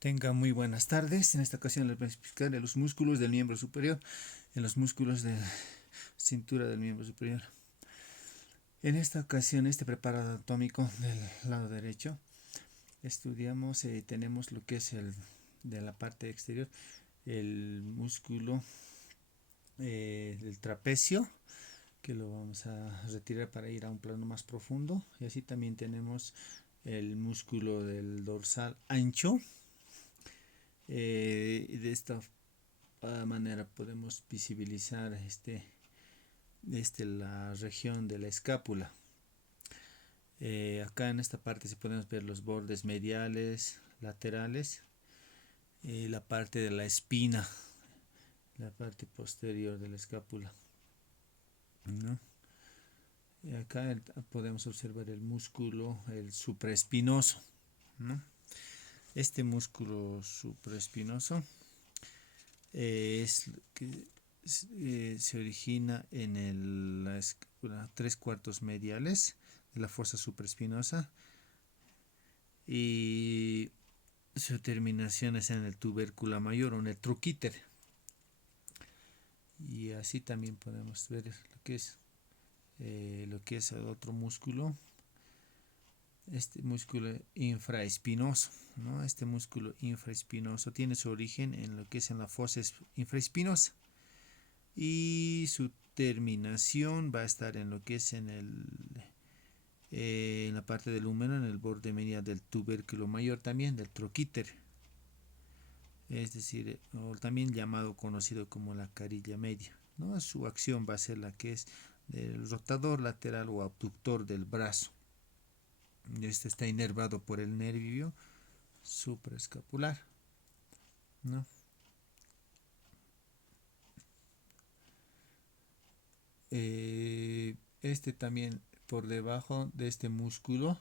Tenga muy buenas tardes. En esta ocasión les voy a explicar de los músculos del miembro superior, en los músculos de la cintura del miembro superior. En esta ocasión, este preparado anatómico del lado derecho, estudiamos, tenemos lo que es el de la parte exterior, el músculo del trapecio, que lo vamos a retirar para ir a un plano más profundo. Y así también tenemos el músculo del dorsal ancho. De esta manera podemos visibilizar la región de la escápula. Acá en esta parte se podemos ver los bordes mediales, laterales, la parte de la espina, la parte posterior de la escápula, ¿no? Y acá podemos observar el músculo, el supraespinoso, ¿no? Este músculo supraespinoso es que se origina en la escápula 3/4 mediales de la fosa supraespinosa y su terminación es en el tubérculo mayor o en el troquíter. Y así también podemos ver lo que es el otro músculo, este músculo infraespinoso, ¿no? Este músculo infraespinoso tiene su origen en lo que es en la fosa infraespinosa y su terminación va a estar en lo que es en la parte del húmero, en el borde medial del tubérculo mayor, también del troquíter, es decir, o también llamado, conocido como la carilla media, ¿no? Su acción va a ser la que es del rotador lateral o abductor del brazo. Este está inervado por el nervio supraescapular, ¿no? Este también, por debajo de este músculo,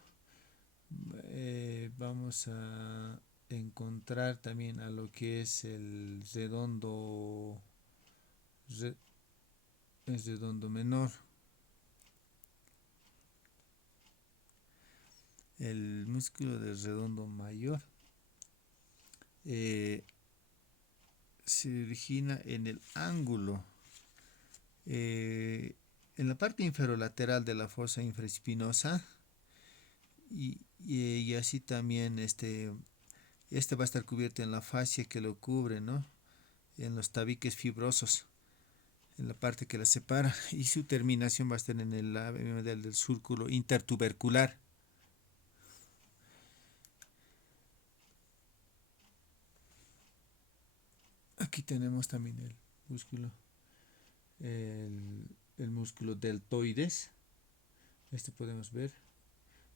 vamos a encontrar también a lo que es el redondo menor. El músculo del redondo mayor eh, se origina en el ángulo, eh, en la parte inferolateral de la fosa infraespinosa y así también este va a estar cubierto en la fascia que lo cubre, ¿no? En los tabiques fibrosos, en la parte que la separa, y su terminación va a estar en el labio del círculo intertubercular. Aquí tenemos también músculo, el, el músculo deltoides. Este podemos ver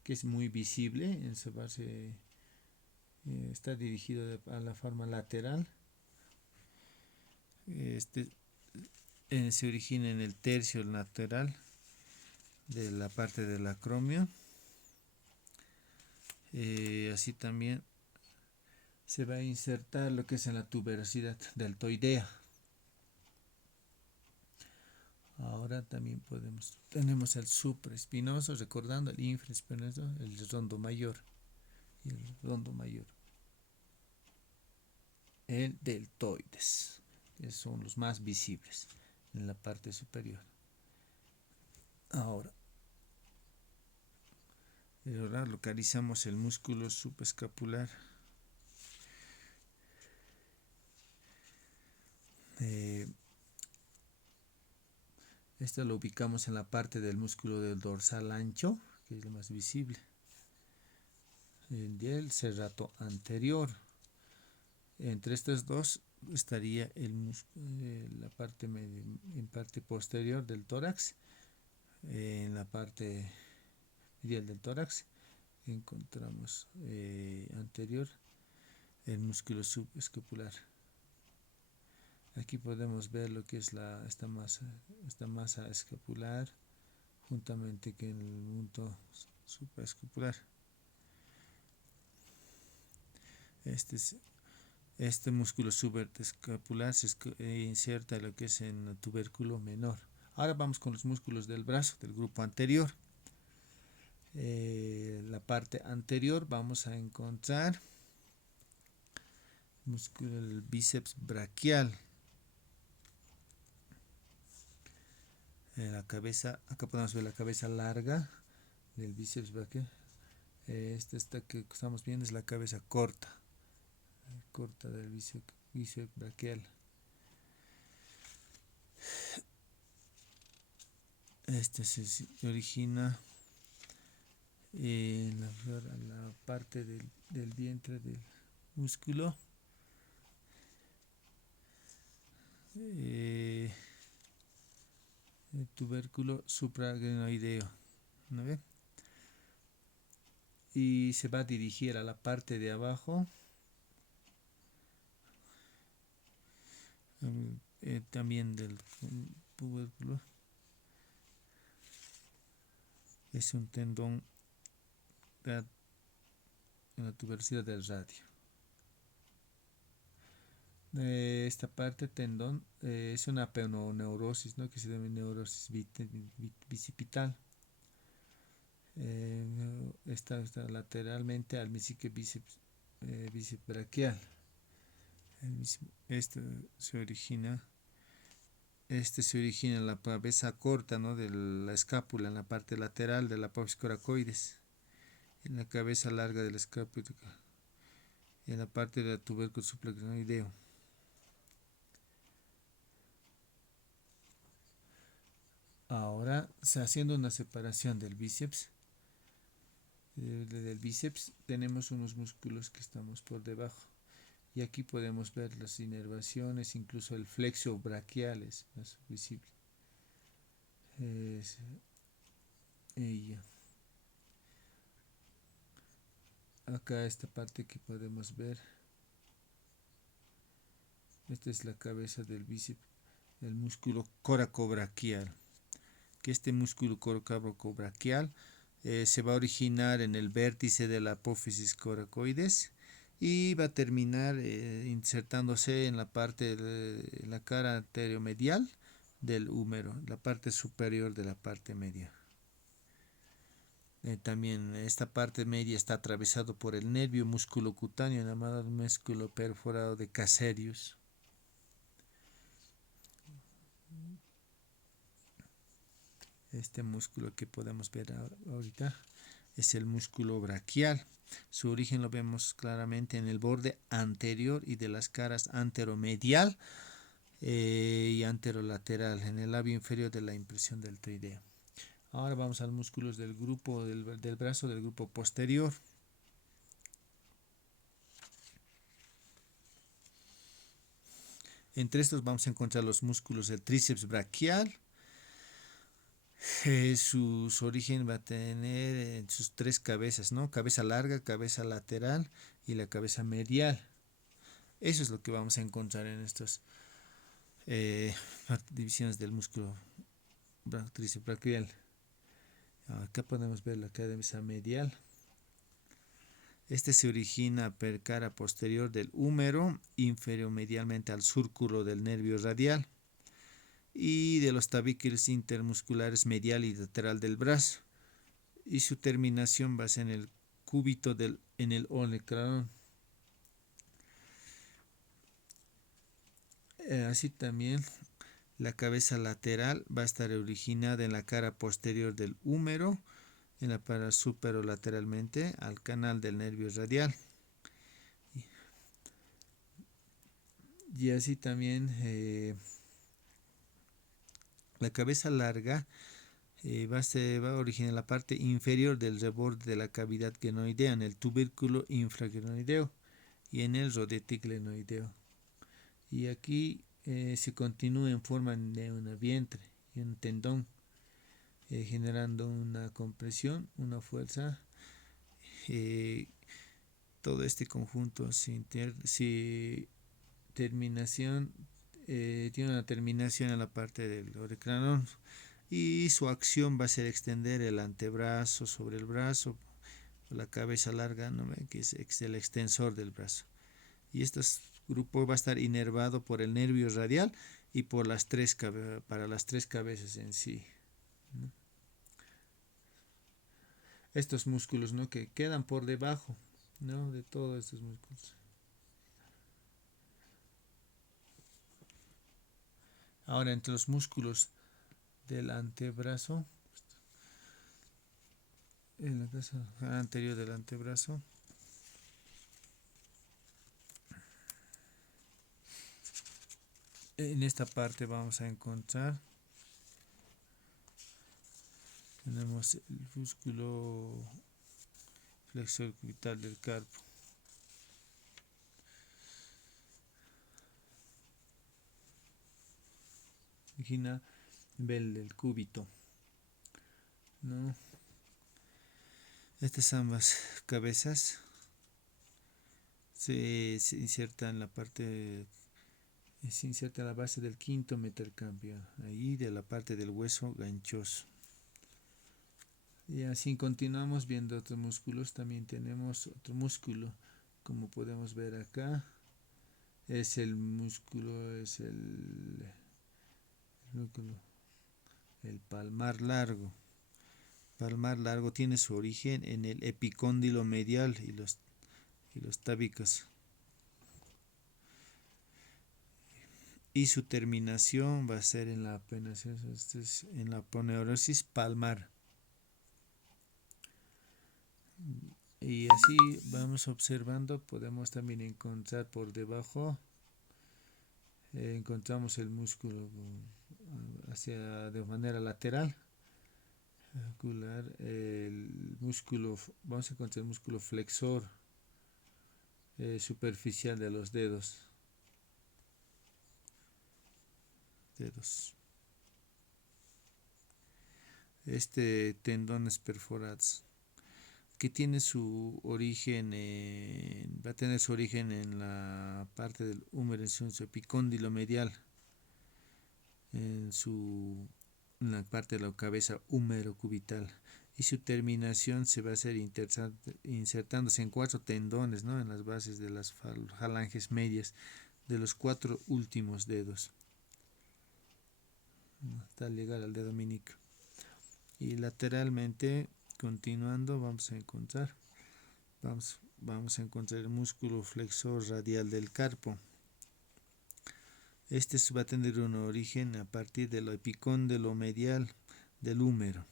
que es muy visible en su base, está dirigido a la forma lateral. Este se origina en el tercio lateral de la parte del acromio. Así también se va a insertar lo que es en la tuberosidad deltoidea. Ahora también tenemos el supraespinoso, recordando el infraespinoso, el rondo mayor y el rondo mayor. El deltoides, que son los más visibles en la parte superior. Ahora localizamos el músculo subescapular. Eh, Esto lo ubicamos en la parte del músculo del dorsal ancho, que es lo más visible. El serrato anterior. Entre estos dos estaría la parte en parte posterior del tórax. En la parte medial del tórax encontramos anterior el músculo subescapular. Aquí podemos ver lo que es esta masa escapular juntamente con el punto supraescapular. Este músculo subescapular se inserta lo que es en el tubérculo menor. Ahora vamos con los músculos del brazo, del grupo anterior. La parte anterior vamos a encontrar músculo del bíceps braquial. La cabeza, acá podemos ver la cabeza larga del bíceps braquial. Esta que estamos viendo es la cabeza corta, corta del bíceps braquial. Este se origina en la parte del vientre del músculo. El tubérculo supraglenoideo, ¿no ve? Y se va a dirigir a la parte de abajo, también del tubérculo. Es un tendón en la tuberosidad del radio. Esta parte tendón es una pneuneurosis, ¿no? Que se llama neurosis bicipital. Está lateralmente al meñique bíceps braquial. Este se origina en la cabeza corta, ¿no? De la escápula, en la parte lateral de la apófisis coracoides, en la cabeza larga de la escápula, en la parte del tubérculo supraglenoideo. Ahora, haciendo una separación del bíceps, tenemos unos músculos que estamos por debajo. Y aquí podemos ver las inervaciones, incluso el flexo braquial es más visible. Acá esta parte que podemos ver, esta es la cabeza del bíceps, el músculo coracobraquial. Que este músculo coracobraquial se va a originar en el vértice de la apófisis coracoides y va a terminar insertándose en la parte de la cara anteromedial del húmero, la parte superior de la parte media. También esta parte media está atravesado por el nervio músculo cutáneo llamado músculo perforado de Casserius. Este músculo que podemos ver ahorita es el músculo braquial. Su origen lo vemos claramente en el borde anterior y de las caras anteromedial y anterolateral, en el labio inferior de la impresión deltoidea. Ahora vamos al músculos del grupo del brazo del grupo posterior. Entre estos vamos a encontrar los músculos del tríceps braquial. Su origen va a tener en sus tres cabezas, ¿no? Cabeza larga, cabeza lateral y la cabeza medial. Eso es lo que vamos a encontrar en estas divisiones del músculo tríceps braquial. Acá podemos ver la cabeza medial. Este se origina per cara posterior del húmero, inferior medialmente al súrculo del nervio radial y de los tabiques intermusculares medial y lateral del brazo. Y su terminación va a ser en el cúbito en el olecranon. Así también la cabeza lateral va a estar originada en la cara posterior del húmero, en la para superolateralmente al canal del nervio radial. Y así también la cabeza larga va a originar en la parte inferior del reborde de la cavidad glenoidea, en el tubérculo infraglenoideo y en el rodete glenoideo. Y aquí se continúa en forma de un vientre y un tendón, generando una compresión, una fuerza. Todo este conjunto terminación tiene una terminación en la parte del olecranon y su acción va a ser extender el antebrazo sobre el brazo, la cabeza larga, ¿no? Que es el extensor del brazo. Y este grupo va a estar inervado por el nervio radial y por para las tres cabezas en sí, ¿no? Estos músculos, ¿no? Que quedan por debajo, ¿no? De todos estos músculos. Ahora entre los músculos del antebrazo, en la casa anterior del antebrazo, en esta parte vamos a encontrar, tenemos el músculo flexor cubital del carpo. Vagina del cúbito, ¿no? Estas ambas cabezas se insertan en la parte, se inserta a la base del quinto metacarpio, ahí de la parte del hueso ganchoso. Y así continuamos viendo otros músculos. También tenemos otro músculo, como podemos ver acá, es el músculo, es el palmar largo. Palmar largo tiene su origen en el epicóndilo medial y los tábicos, y su terminación va a ser en la en la aponeurosis palmar. Y así vamos observando, podemos también encontrar por debajo, encontramos el músculo hacia de manera lateral, el músculo, vamos a encontrar el músculo flexor superficial de los dedos. Tendones perforados, que tiene su origen va a tener su origen en la parte del húmero, en su epicóndilo medial, en la parte de la cabeza húmero cubital, y su terminación se va a hacer insertándose en 4 tendones, ¿no?, en las bases de las falanges medias de los 4 últimos dedos hasta llegar al dedo meñique. Y lateralmente, continuando, vamos a encontrar el músculo flexor radial del carpo. Este va a tener un origen a partir del epicóndilo medial del húmero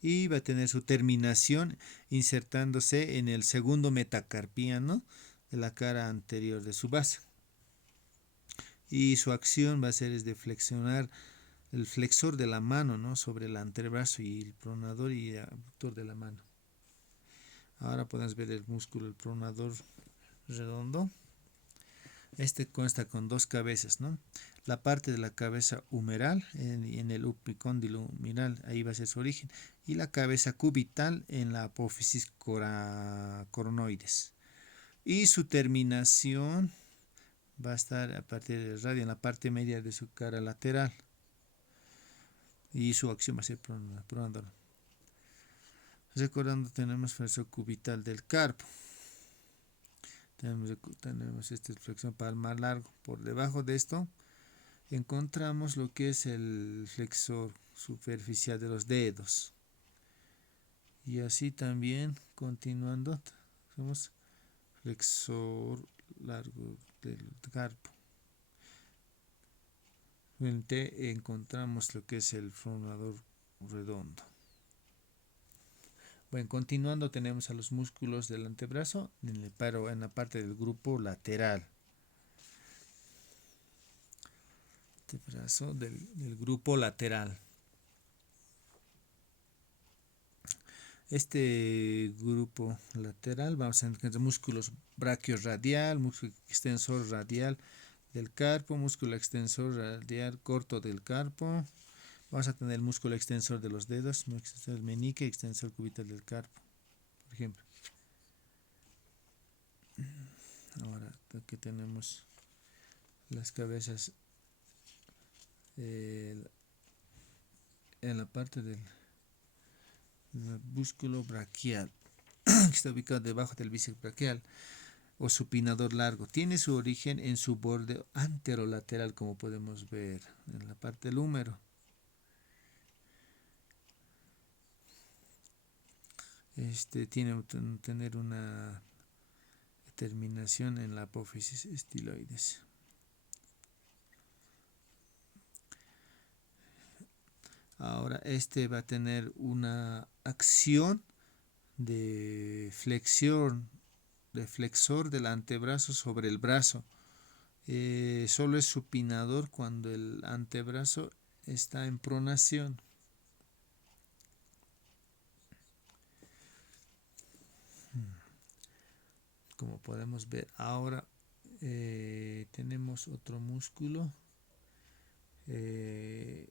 y va a tener su terminación insertándose en el segundo metacarpiano de la cara anterior de su base. Y su acción va a ser de flexionar el flexor de la mano, ¿no?, sobre el antebrazo y el pronador y abductor de la mano. Ahora podemos ver el músculo, el pronador redondo. Este consta con 2 cabezas, ¿no? La parte de la cabeza humeral en el epicóndilo humeral, ahí va a ser su origen, y la cabeza cubital en la apófisis coronoides. Y su terminación va a estar a partir del radio en la parte media de su cara lateral. Y su acción va a ser pronador. Recordando, tenemos flexor cubital del carpo. Tenemos esta flexión palmar largo. Por debajo de esto encontramos lo que es el flexor superficial de los dedos. Y así también, continuando, tenemos flexor largo del carpo. Encontramos lo que es el pronador redondo. Bueno, continuando, tenemos a los músculos del antebrazo, pero en la parte del grupo lateral. Antebrazo del grupo lateral. Este grupo lateral, vamos a encontrar músculos brachioradial, músculo extensor radial del carpo, músculo extensor radial corto del carpo. Vamos a tener el músculo extensor de los dedos, extensor meñique, extensor cubital del carpo, por ejemplo. Ahora aquí tenemos las cabezas en la parte del músculo braquial, que está ubicado debajo del bíceps braquial o supinador largo. Tiene su origen en su borde anterolateral, como podemos ver en la parte del húmero. Tiene tener una terminación en la apófisis estiloides. Ahora este va a tener una acción de flexión, de flexor del antebrazo sobre el brazo. Solo es supinador cuando el antebrazo está en pronación. Como podemos ver ahora, tenemos otro músculo en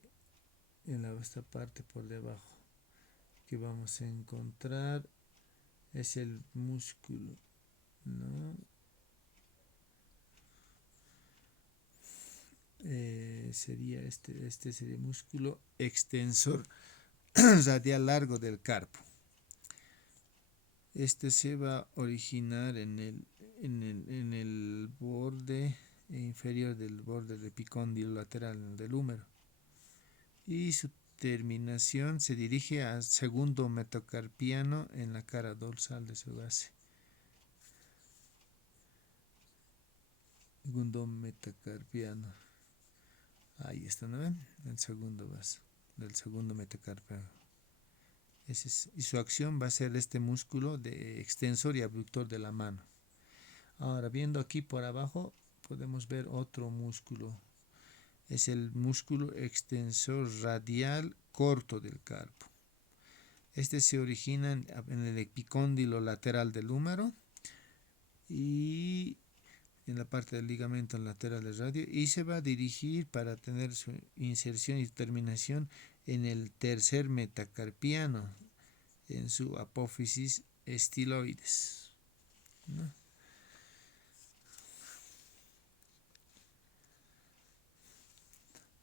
esta parte por debajo que vamos a encontrar. Es el músculo, ¿no? Sería este sería el músculo extensor radial largo del carpo. Este se va a originar en el borde inferior del borde del epicóndilo lateral del húmero, y su terminación se dirige al segundo metacarpiano en la cara dorsal de su base. Segundo metacarpiano. Ahí está, ¿no ven? El segundo base del segundo metacarpiano. Y su acción va a ser este músculo de extensor y abductor de la mano. Ahora, viendo aquí por abajo, podemos ver otro músculo. Es el músculo extensor radial corto del carpo. Este se origina en el epicóndilo lateral del húmero y en la parte del ligamento lateral del radio, y se va a dirigir para tener su inserción y terminación en el tercer metacarpiano, en su apófisis estiloides, ¿no?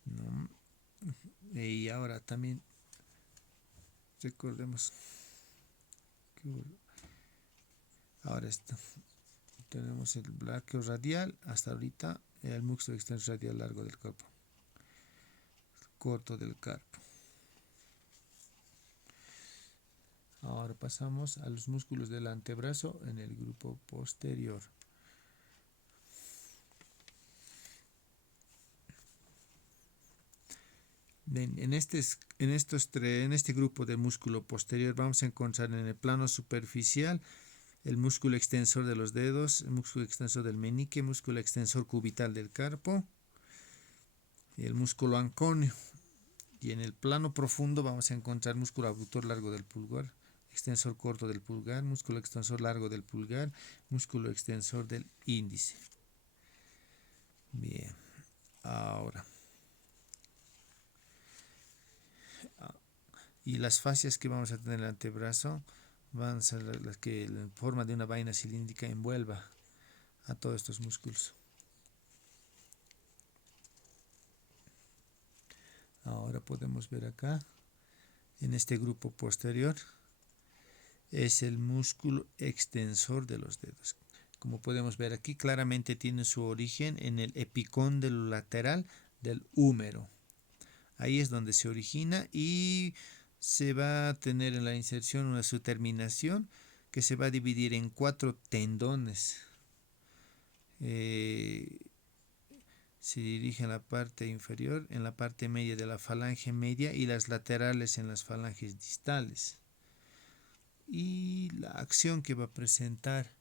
¿No? Y ahora también recordemos que ahora tenemos el braquio radial, hasta ahorita el músculo extensor radial largo del cuerpo, corto del carpo. Ahora pasamos a los músculos del antebrazo en el grupo posterior. En este grupo de músculo posterior vamos a encontrar en el plano superficial el músculo extensor de los dedos, el músculo extensor del meñique, músculo extensor cubital del carpo y el músculo anconio. Y en el plano profundo vamos a encontrar músculo abductor largo del pulgar, extensor corto del pulgar, músculo extensor largo del pulgar, músculo extensor del índice. Bien, ahora. Y las fascias que vamos a tener en el antebrazo van a ser las que en forma de una vaina cilíndrica envuelva a todos estos músculos. Ahora podemos ver acá, en este grupo posterior, es el músculo extensor de los dedos. Como podemos ver aquí, claramente tiene su origen en el epicóndilo lateral del húmero. Ahí es donde se origina y se va a tener en la inserción una su terminación que se va a dividir en 4 tendones. Se dirige en la parte inferior, en la parte media de la falange media y las laterales en las falanges distales. Y la acción que va a presentar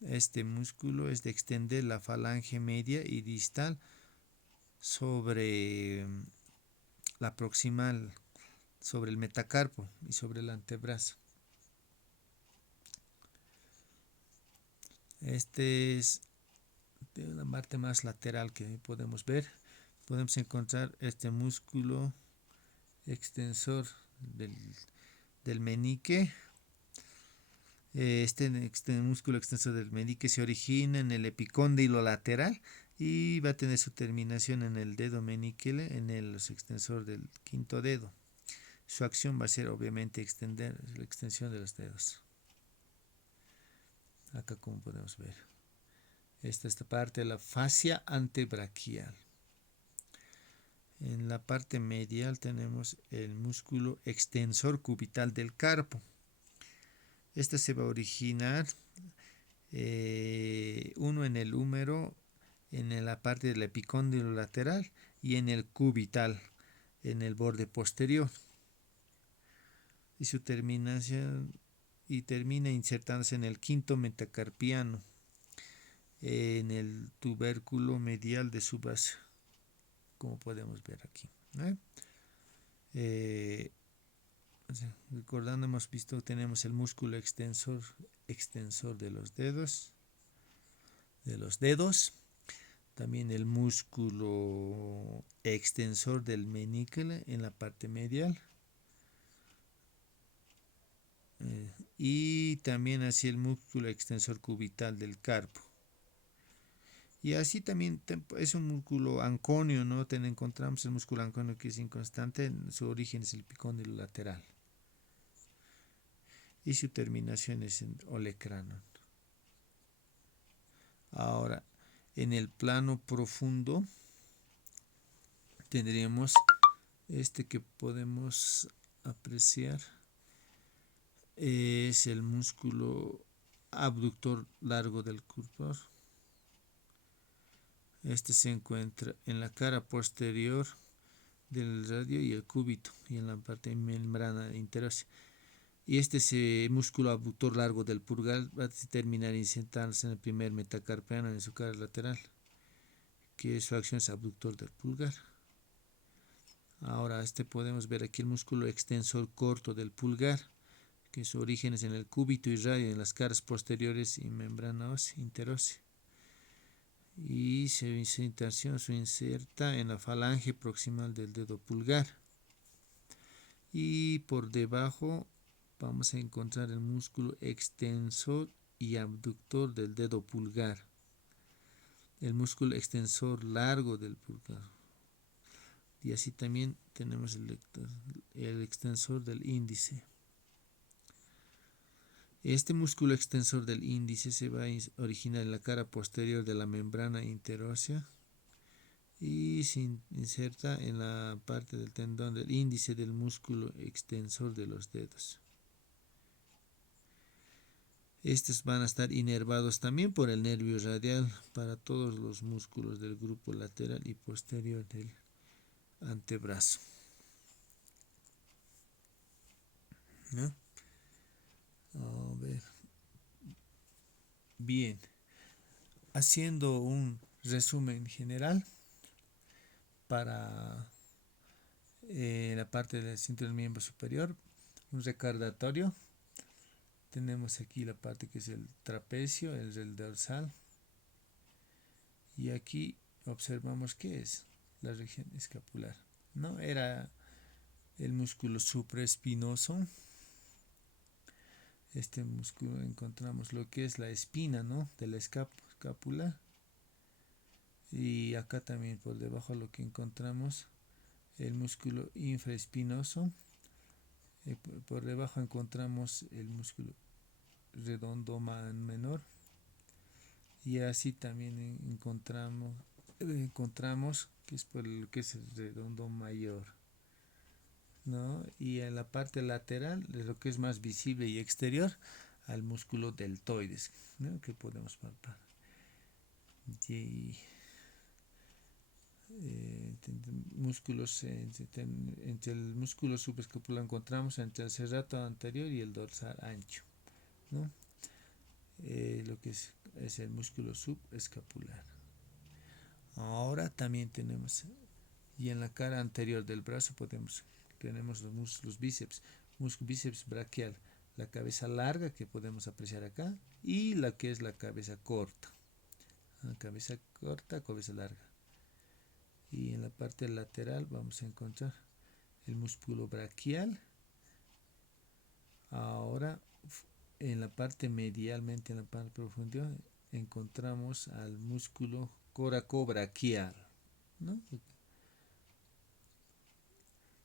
este músculo es de extender la falange media y distal sobre la proximal, sobre el metacarpo y sobre el antebrazo. Este es de la parte más lateral que podemos ver. Podemos encontrar este músculo extensor del meñique. Este músculo extensor del meñique se origina en el epicóndilo lateral y va a tener su terminación en el dedo meñiquele, en el extensor del quinto dedo. Su acción va a ser obviamente extender la extensión de los dedos. Acá como podemos ver. Esta parte de la fascia antebraquial. En la parte medial tenemos el músculo extensor cubital del carpo. Este se va a originar uno en el húmero, en la parte del epicóndilo lateral y en el cubital. en el borde posterior. Y su terminación termina insertándose en el quinto metacarpiano, en el tubérculo medial de su base, como podemos ver aquí. Recordando, hemos visto, tenemos el músculo extensor de los dedos, también el músculo extensor del meñique en la parte medial, y también así el músculo extensor cubital del carpo. Y así también es un músculo anconio, ¿no? Encontramos el músculo anconio, que es inconstante, su origen es el epicóndilo lateral. Y su terminación es en olecranon. Ahora, en el plano profundo tendríamos que podemos apreciar, es el músculo abductor largo del curvador. Se encuentra en la cara posterior del radio y el cúbito, y en la parte membrana interósea. Y ese músculo abductor largo del pulgar va a terminar insertándose en el primer metacarpiano en su cara lateral, que su acción es abductor del pulgar. Ahora podemos ver aquí el músculo extensor corto del pulgar, que su origen es en el cúbito y radio, en las caras posteriores y membrana interósea. Y su inserta en la falange proximal del dedo pulgar. Y por debajo vamos a encontrar el músculo extensor y abductor del dedo pulgar, el músculo extensor largo del pulgar, y así también tenemos el extensor del índice. Este músculo extensor del índice se va a originar en la cara posterior de la membrana interósea y se inserta en la parte del tendón del índice del músculo extensor de los dedos. Estos van a estar inervados también por el nervio radial para todos los músculos del grupo lateral y posterior del antebrazo, ¿no? A ver. Bien, haciendo un resumen general para la parte del cinturón del miembro superior, un recordatorio. Tenemos aquí la parte que es el trapecio, el dorsal, y aquí observamos que es la región escapular, ¿no? Era el músculo supraespinoso. Este músculo encontramos lo que es la espina, ¿no?, de la escápula, y acá también por debajo lo que encontramos el músculo infraespinoso. Por debajo encontramos el músculo redondo menor, y así también encontramos que es por lo que es el redondo mayor, ¿no? Y en la parte lateral, de lo que es más visible y exterior, al músculo deltoides, ¿no?, que podemos palpar. Y músculos entre el músculo subescapular encontramos entre el serrato anterior y el dorsal ancho, ¿no? Lo que es el músculo subescapular. Ahora también tenemos, y en la cara anterior del brazo tenemos los músculos bíceps, músculo bíceps braquial, la cabeza larga que podemos apreciar acá, y la que es la cabeza corta, cabeza larga. Y en la parte lateral vamos a encontrar el músculo braquial. Ahora en la parte medialmente, en la parte profunda, encontramos al músculo coracobraquial, ¿no?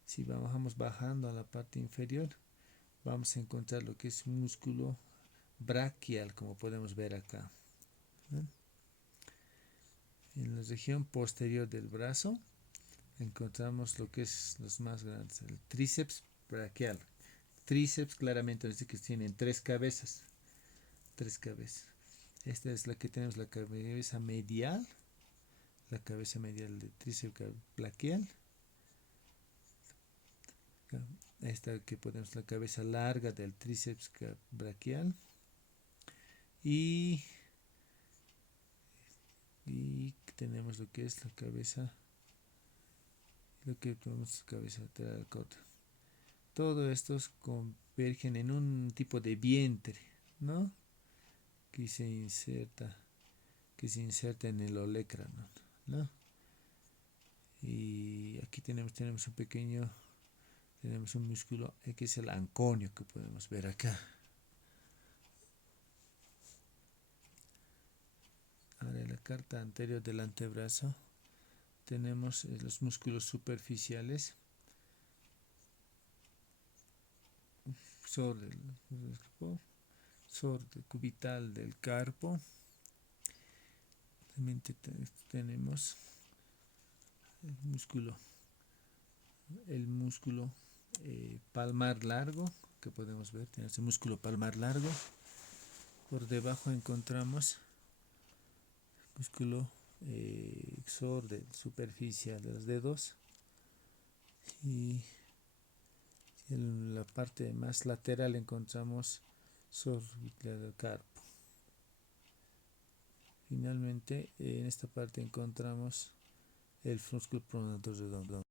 Si vamos bajando a la parte inferior, vamos a encontrar lo que es músculo braquial, como podemos ver acá, ¿no? En la región posterior del brazo encontramos lo que es los más grandes, el tríceps braquial. Tríceps claramente dice que tienen tres cabezas. Esta es la que tenemos, la cabeza medial del tríceps braquial. esta que podemos, la cabeza larga del tríceps braquial, y, y tenemos lo que es la cabeza, lo que tenemos cabeza lateral corta. Todo estos convergen en un tipo de vientre, ¿no? Que se inserta, en el olecrano, ¿no? Y aquí tenemos un pequeño, tenemos un músculo que es el anconio, que podemos ver acá. Ahora en la carta anterior del antebrazo tenemos los músculos superficiales, sobre cubital del carpo. También tenemos el músculo palmar largo, que podemos ver, tenemos el músculo palmar largo. Por debajo encontramos músculo exor superficial de los dedos, y en la parte más lateral encontramos sorbicular del carpo. Finalmente, en esta parte encontramos el músculo pronador redondo.